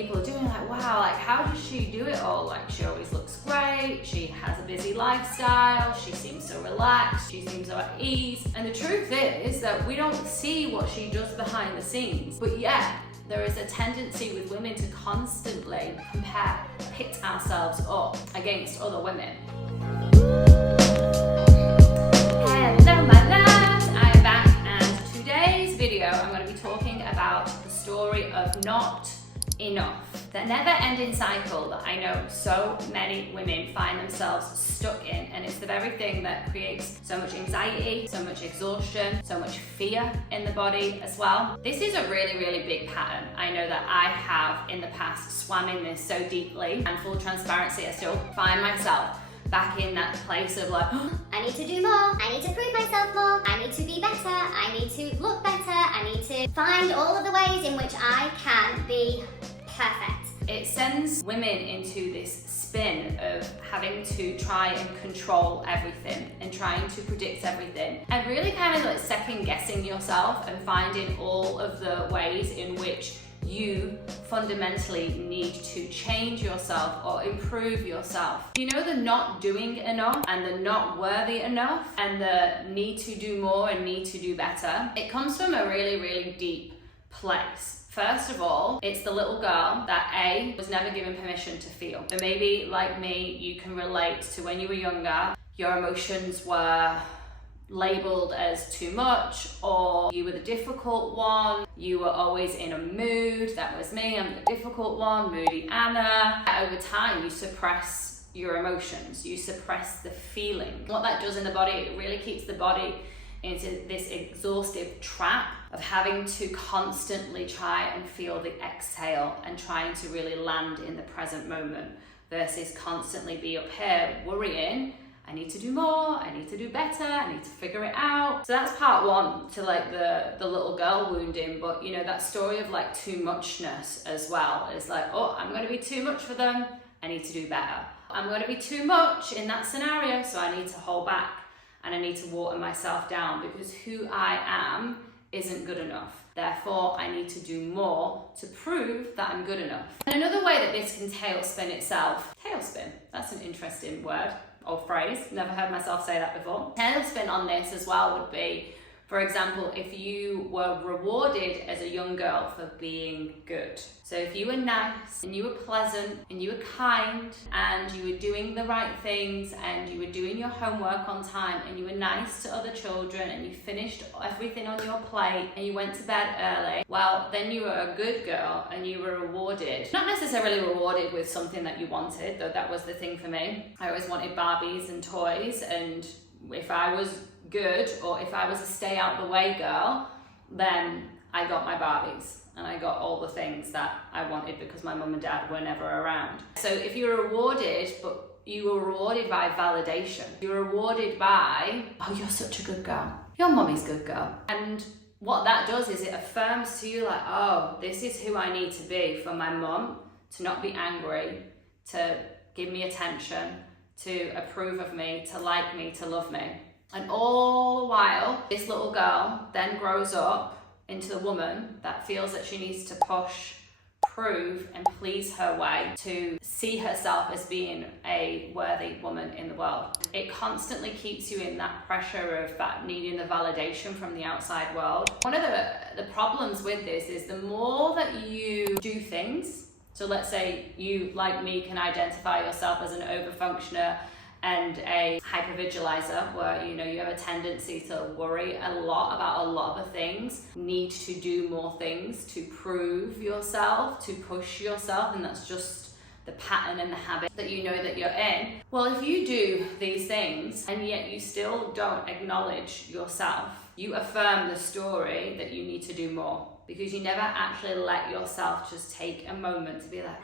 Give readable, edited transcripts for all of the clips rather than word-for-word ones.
people are doing, like, wow, like how does she do it all? Like she always looks great, she has a busy lifestyle, she seems so relaxed, she seems so at ease. And the truth is that we don't see what she does behind the scenes, but yet there is a tendency with women to constantly compare, pit ourselves up against other women. Hello my loves, I am back, and today's video I'm going to be talking about the story of not enough. The never-ending cycle that I know so many women find themselves stuck in, and it's the very thing that creates so much anxiety, so much exhaustion, so much fear in the body as well. This is a really, really big pattern. I know that I have in the past swam in this so deeply, and full transparency, I still find myself back in that place of like, I need to do more, I need to prove myself more, I need to be better, I need to look better, I need to find all of the ways in which I can be perfect. It sends women into this spin of having to try and control everything and trying to predict everything, and really kind of like second guessing yourself and finding all of the ways in which you fundamentally need to change yourself or improve yourself. You know, the not doing enough and the not worthy enough and the need to do more and need to do better, it comes from a really, really deep place. First of all, it's the little girl that A, was never given permission to feel. So maybe like me, you can relate to when you were younger, your emotions were labeled as too much, or you were the difficult one, you were always in a mood. That was me, I'm the difficult one, moody Anna. Over time, you suppress your emotions, you suppress the feeling. What that does in the body, it really keeps the body into this exhaustive trap of having to constantly try and feel the exhale and trying to really land in the present moment versus constantly be up here worrying, I need to do more, I need to do better, I need to figure it out. So that's part one to like the little girl wounding, but you know, that story of like too muchness as well is like, oh, I'm going to be too much for them, I need to do better. I'm going to be too much in that scenario, so I need to hold back and I need to water myself down because who I am isn't good enough. Therefore, I need to do more to prove that I'm good enough. And another way that this can tailspin itself, tailspin, that's an interesting word or phrase, never heard myself say that before. Tailspin on this as well would be, for example, if you were rewarded as a young girl for being good. So if you were nice and you were pleasant and you were kind and you were doing the right things and you were doing your homework on time and you were nice to other children and you finished everything on your plate and you went to bed early, well, then you were a good girl and you were rewarded. Not necessarily rewarded with something that you wanted, though that was the thing for me. I always wanted Barbies and toys, and if I was good or if I was a stay out the way girl, then I got my Barbies and I got all the things that I wanted because my mum and dad were never around. So if you were rewarded, but you were rewarded by validation, you were rewarded by, oh, you're such a good girl, your mummy's good girl. And what that does is it affirms to you like, oh, this is who I need to be for my mum to not be angry, to give me attention, to approve of me, to like me, to love me. And all the while, this little girl then grows up into the woman that feels that she needs to push, prove, and please her way to see herself as being a worthy woman in the world. It constantly keeps you in that pressure of that needing the validation from the outside world. One of the problems with this is the more that you do things, so let's say you, like me, can identify yourself as an overfunctioner and a hypervigilizer, where you know you have a tendency to worry a lot about a lot of the things, need to do more things to prove yourself, to push yourself, and that's just the pattern and the habit that you know that you're in. Well, if you do these things and yet you still don't acknowledge yourself, you affirm the story that you need to do more because you never actually let yourself just take a moment to be like,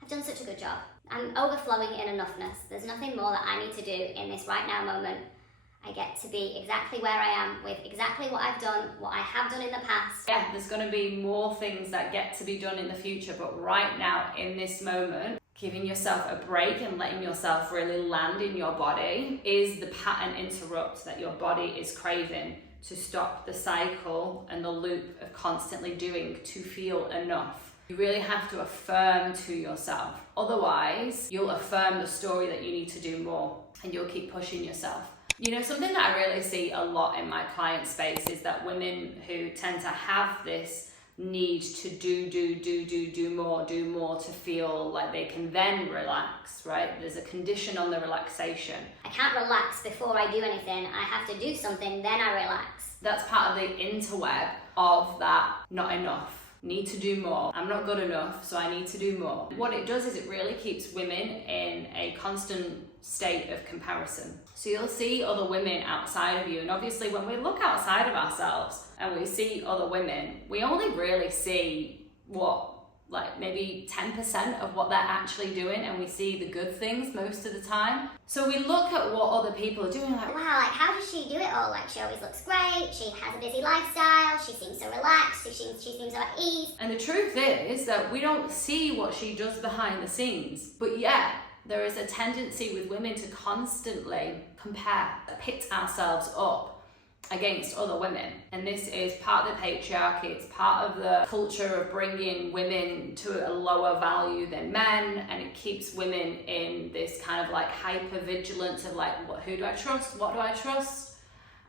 I've done such a good job. I'm overflowing in enoughness. There's nothing more that I need to do in this right now moment. I get to be exactly where I am with exactly what I've done, what I have done in the past. Yeah, there's going to be more things that get to be done in the future, but right now, in this moment, giving yourself a break and letting yourself really land in your body is the pattern interrupt that your body is craving to stop the cycle and the loop of constantly doing to feel enough. You really have to affirm to yourself. Otherwise, you'll affirm the story that you need to do more and you'll keep pushing yourself. You know, something that I really see a lot in my client space is that women who tend to have this need to do more to feel like they can then relax, right? There's a condition on the relaxation. I can't relax before I do anything. I have to do something, then I relax. That's part of the interweb of that not enough. Need to do more. I'm not good enough, so I need to do more. What it does is it really keeps women in a constant state of comparison. So you'll see other women outside of you, and obviously when we look outside of ourselves and we see other women, we only really see like maybe 10% of what they're actually doing, and we see the good things most of the time. So we look at what other people are doing like, wow, like how does she do it all? Like she always looks great, she has a busy lifestyle, she seems so relaxed, she seems so at ease. And the truth is that we don't see what she does behind the scenes, but yet there is a tendency with women to constantly compare, pit ourselves up against other women. And this is part of the patriarchy, it's part of the culture of bringing women to a lower value than men, and it keeps women in this kind of like hyper vigilance of like, who do I trust, what do I trust?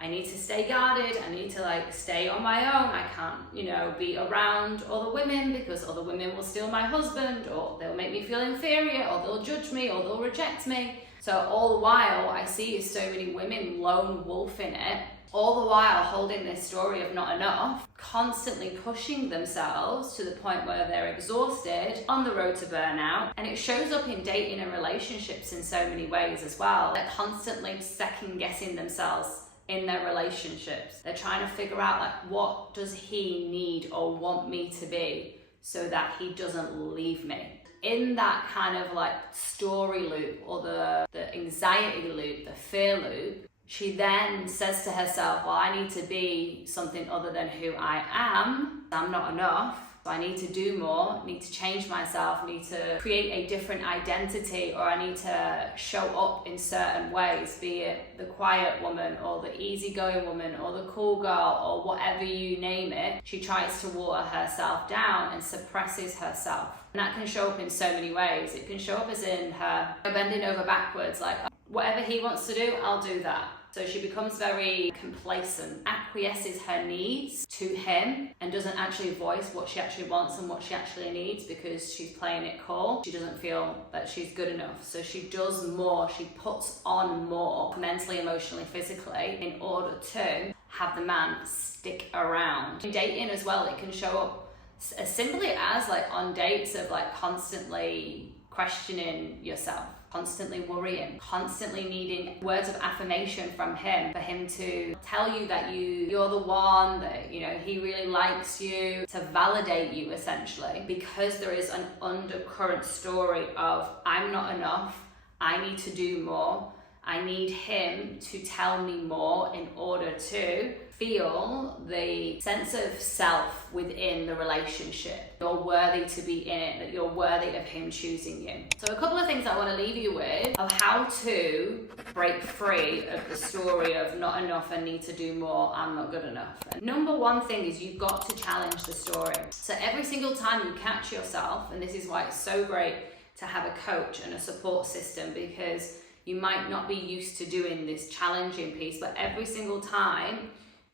I need to stay guarded, I need to like stay on my own, I can't, you know, be around other women because other women will steal my husband, or they'll make me feel inferior, or they'll judge me, or they'll reject me. So all the while I see so many women lone wolf in it, all the while holding this story of not enough, constantly pushing themselves to the point where they're exhausted, on the road to burnout. And it shows up in dating and relationships in so many ways as well. They're constantly second guessing themselves in their relationships. They're trying to figure out like, what does he need or want me to be so that he doesn't leave me? In that kind of like story loop, or the anxiety loop, the fear loop, she then says to herself, well, I need to be something other than who I am. I'm not enough. So I need to do more, need to change myself, need to create a different identity, or I need to show up in certain ways, be it the quiet woman or the easygoing woman or the cool girl or whatever you name it. She tries to water herself down and suppresses herself. And that can show up in so many ways. It can show up as in her bending over backwards, like whatever he wants to do, I'll do that. So she becomes very complacent, acquiesces her needs to him, and doesn't actually voice what she actually wants and what she actually needs because she's playing it cool. She doesn't feel that she's good enough. So she does more, she puts on more mentally, emotionally, physically in order to have the man stick around. In dating as well, it can show up as simply as like on dates of like constantly questioning yourself, constantly worrying, constantly needing words of affirmation from him, for him to tell you that you're the one, that you know he really likes you, to validate you essentially, because there is an undercurrent story of I'm not enough, I need to do more, I need him to tell me more in order to feel the sense of self within the relationship. You're worthy to be in it, that you're worthy of him choosing you. So a couple of things I want to leave you with of how to break free of the story of not enough, I need to do more, I'm not good enough. And number one thing is you've got to challenge the story. So every single time you catch yourself, and this is why it's so great to have a coach and a support system, because you might not be used to doing this challenging piece, but every single time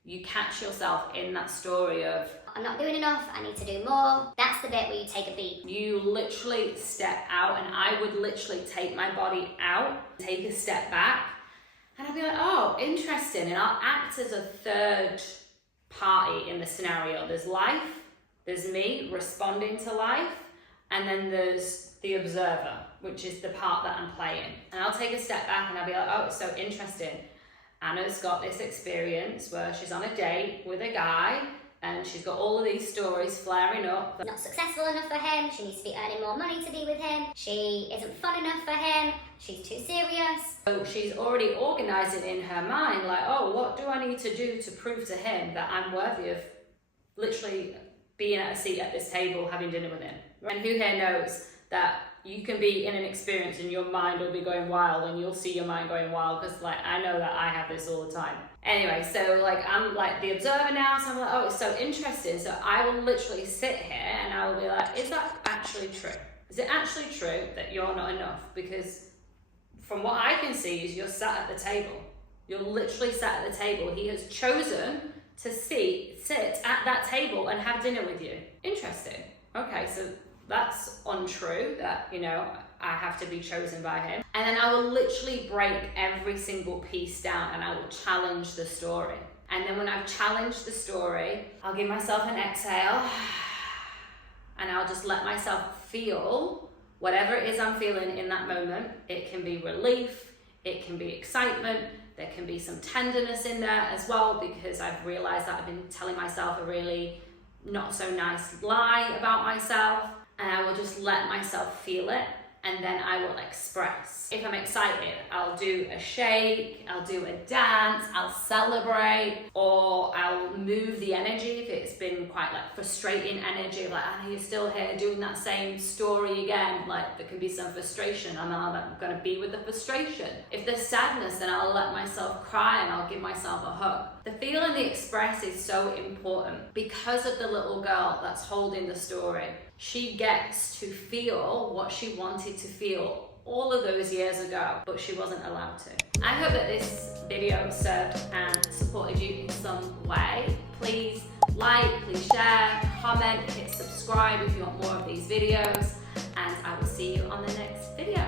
you catch yourself in that story of I'm not doing enough, I need to do more. That's the bit where you take a beat. You literally step out, and I would literally take my body out, take a step back, and I'd be like, oh, interesting. And I'll act as a third party in the scenario. There's life, there's me responding to life, and then there's the observer, which is the part that I'm playing. And I'll take a step back and I'll be like, oh, it's so interesting. Anna's got this experience where she's on a date with a guy and she's got all of these stories flaring up. Not successful enough for him, she needs to be earning more money to be with him, she isn't fun enough for him, she's too serious. So she's already organised it in her mind, like, oh, what do I need to do to prove to him that I'm worthy of literally being at a seat at this table having dinner with him? And who here knows that you can be in an experience and your mind will be going wild, and you'll see your mind going wild, because like I know that I have this all the time. Anyway, so like I'm like the observer now, so I'm like, oh, it's so interesting. So I will literally sit here and I will be like, is that actually true? Is it actually true that you're not enough? Because from what I can see is you're sat at the table. You're literally sat at the table. He has chosen to sit at that table and have dinner with you. Interesting. Okay, so that's untrue, that, you know, I have to be chosen by him. And then I will literally break every single piece down and I will challenge the story. And then when I've challenged the story, I'll give myself an exhale and I'll just let myself feel whatever it is I'm feeling in that moment. It can be relief, it can be excitement, there can be some tenderness in there as well, because I've realized that I've been telling myself a really not so nice lie about myself, and I will just let myself feel it, and then I will express. If I'm excited, I'll do a shake, I'll do a dance, I'll celebrate, or I'll move the energy if it's been quite like frustrating energy, like, Anna, you're still here doing that same story again. Like, there can be some frustration, and I'm gonna be with the frustration. If there's sadness, then I'll let myself cry and I'll give myself a hug. The feel and the express is so important because of the little girl that's holding the story. She gets to feel what she wanted to feel all of those years ago, but she wasn't allowed to. I hope that this video served and supported you in some way. Please like, please share, comment, hit subscribe if you want more of these videos, and I will see you on the next video.